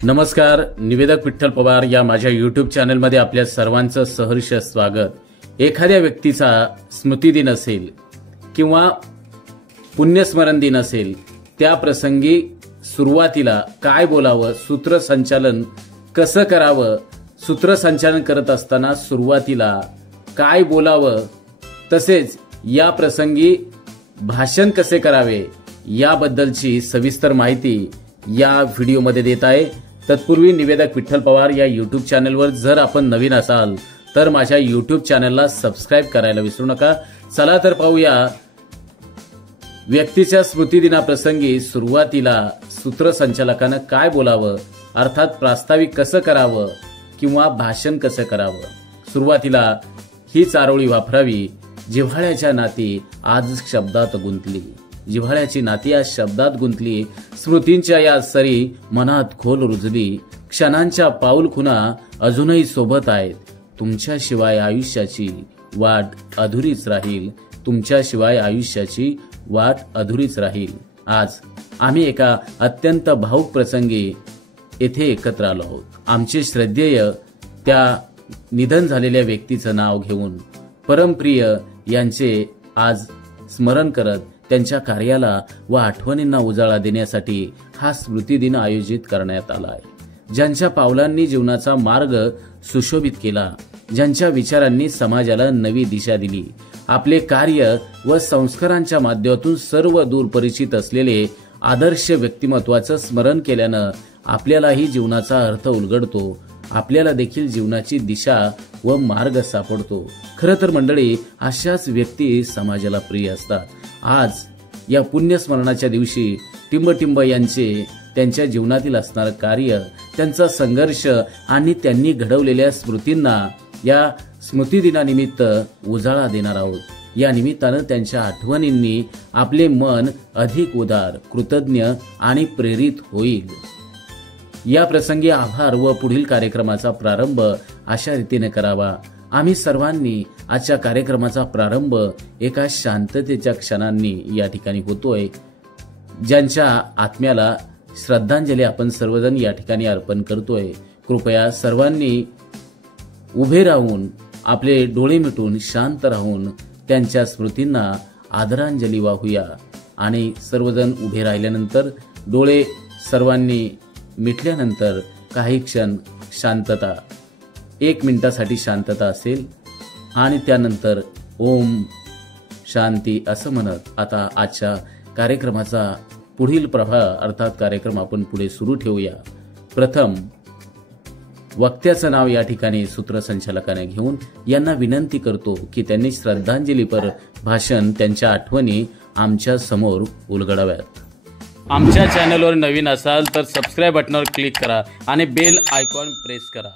नमस्कार, निवेदक विठ्ठल पवार या माझ्या यूट्यूब चॅनलमध्ये आपल्या सर्वांचं सहर्ष स्वागत। एखाद्या व्यक्तीचा स्मृतिदिन असेल किंवा पुण्यस्मरण दिन असेल, त्या प्रसंगी सुरुवातीला काय बोलावं, सूत्रसंचालन कसं करावं, सूत्रसंचालन करत असताना सुरुवातीला काय बोलावं, तसेच या प्रसंगी भाषण कसे करावे याबद्दलची सविस्तर माहिती या व्हिडिओमध्ये देत आहे। तत्पूर्वी निवेदक विठ्ठल पवार या यूट्यूब चॅनलवर जर आपण नवीन असाल तर माझ्या यूट्यूब चॅनलला सबस्क्राइब करायला विसरू नका। चला तर पाहूया, व्यक्तीच्या स्मृतिदिनाप्रसंगी सुरुवातीला सूत्रसंचालकानं काय बोलावं, अर्थात प्रास्ताविक कसं करावं किंवा भाषण कसं करावं। सुरुवातीला ही चारोळी वापरावी। जिव्हाळ्याच्या नाती आज शब्दात गुंतली, जिव्हाळ्याची नाती आज शब्दात गुंतली, स्मृतींच्या या सरी मनात खोल रुजली, क्षणांच्या पाऊलखुणा अजूनही सोबत आहेत, तुमच्याशिवाय आयुष्याची वाट अधुरीच राहील, तुमच्याशिवाय आयुष्याची वाट अधुरीच राहील। आज आम्ही एका अत्यंत भावुक प्रसंगी येथे एकत्र आलो आहोत। आमचे श्रद्धेय त्या निधन झालेल्या व्यक्तीचं नाव घेऊन परमप्रिय यांचे आज स्मरण करत त्यांच्या कार्याला व आठवणींना उजाळा देण्यासाठी हा स्मृतिदिन आयोजित करण्यात आला आहे। ज्यांच्या पावलांनी जीवनाचा मार्ग सुशोभित केला, ज्यांच्या विचारांनी समाजाला नवी दिशा दिली, आपले कार्य व संस्कारांच्या माध्यमातून सर्व दूर परिचित असलेले आदर्श व्यक्तिमत्वाचं स्मरण केल्यानं आपल्यालाही जीवनाचा अर्थ उलगडतो, आपल्याला देखील जीवनाची दिशा व मार्ग सापडतो। खरं तर मंडळी, अशाच व्यक्ती समाजाला प्रिय असतात। आज या पुण्यस्मरणाच्या दिवशी टिंब यांचे त्यांच्या जीवनातील असणारं कार्य, त्यांचा संघर्ष आणि त्यांनी घडवलेल्या स्मृतींना या स्मृतिदिनानिमित्त उजाळा देणार आहोत। या निमित्तानं त्यांच्या आठवणींनी आपले मन अधिक उदार, कृतज्ञ आणि प्रेरित होईल। या प्रसंगी आभार व पुढील कार्यक्रमाचा प्रारंभ अशा रीतीने करावा। आम्ही सर्वांनी आजच्या कार्यक्रमाचा प्रारंभ एका शांततेच्या क्षणांनी या ठिकाणी होतोय। ज्यांच्या आत्म्याला श्रद्धांजली आपण सर्वजण या ठिकाणी अर्पण करतोय। कृपया सर्वांनी उभे राहून, आपले डोळे मिटून, शांत राहून त्यांच्या स्मृतींना आदरांजली वाहूया। आणि सर्वजण उभे राहिल्यानंतर, डोळे सर्वांनी मिटल्यानंतर काही क्षण शांतता, 1 मिनिटासाठी शांतता असेल आणि त्यानंतर ओम शांती असं म्हणत आता आजच्या कार्यक्रमाचा पुढील प्रवाह अर्थात कार्यक्रम आपण पुढे सुरू ठेवूया। प्रथम वक्त्याचं नाव या ठिकाणी सूत्रसंचालकाने घेऊन यांना विनंती करतो की त्यांनी श्रद्धांजलीपर भाषण, त्यांच्या आठवणी आमच्या समोर उलगडाव्यात। आमच्या चॅनलवर नवीन असाल तर सबस्क्राइब बटनावर क्लिक करा आणि बेल आयकॉन प्रेस करा।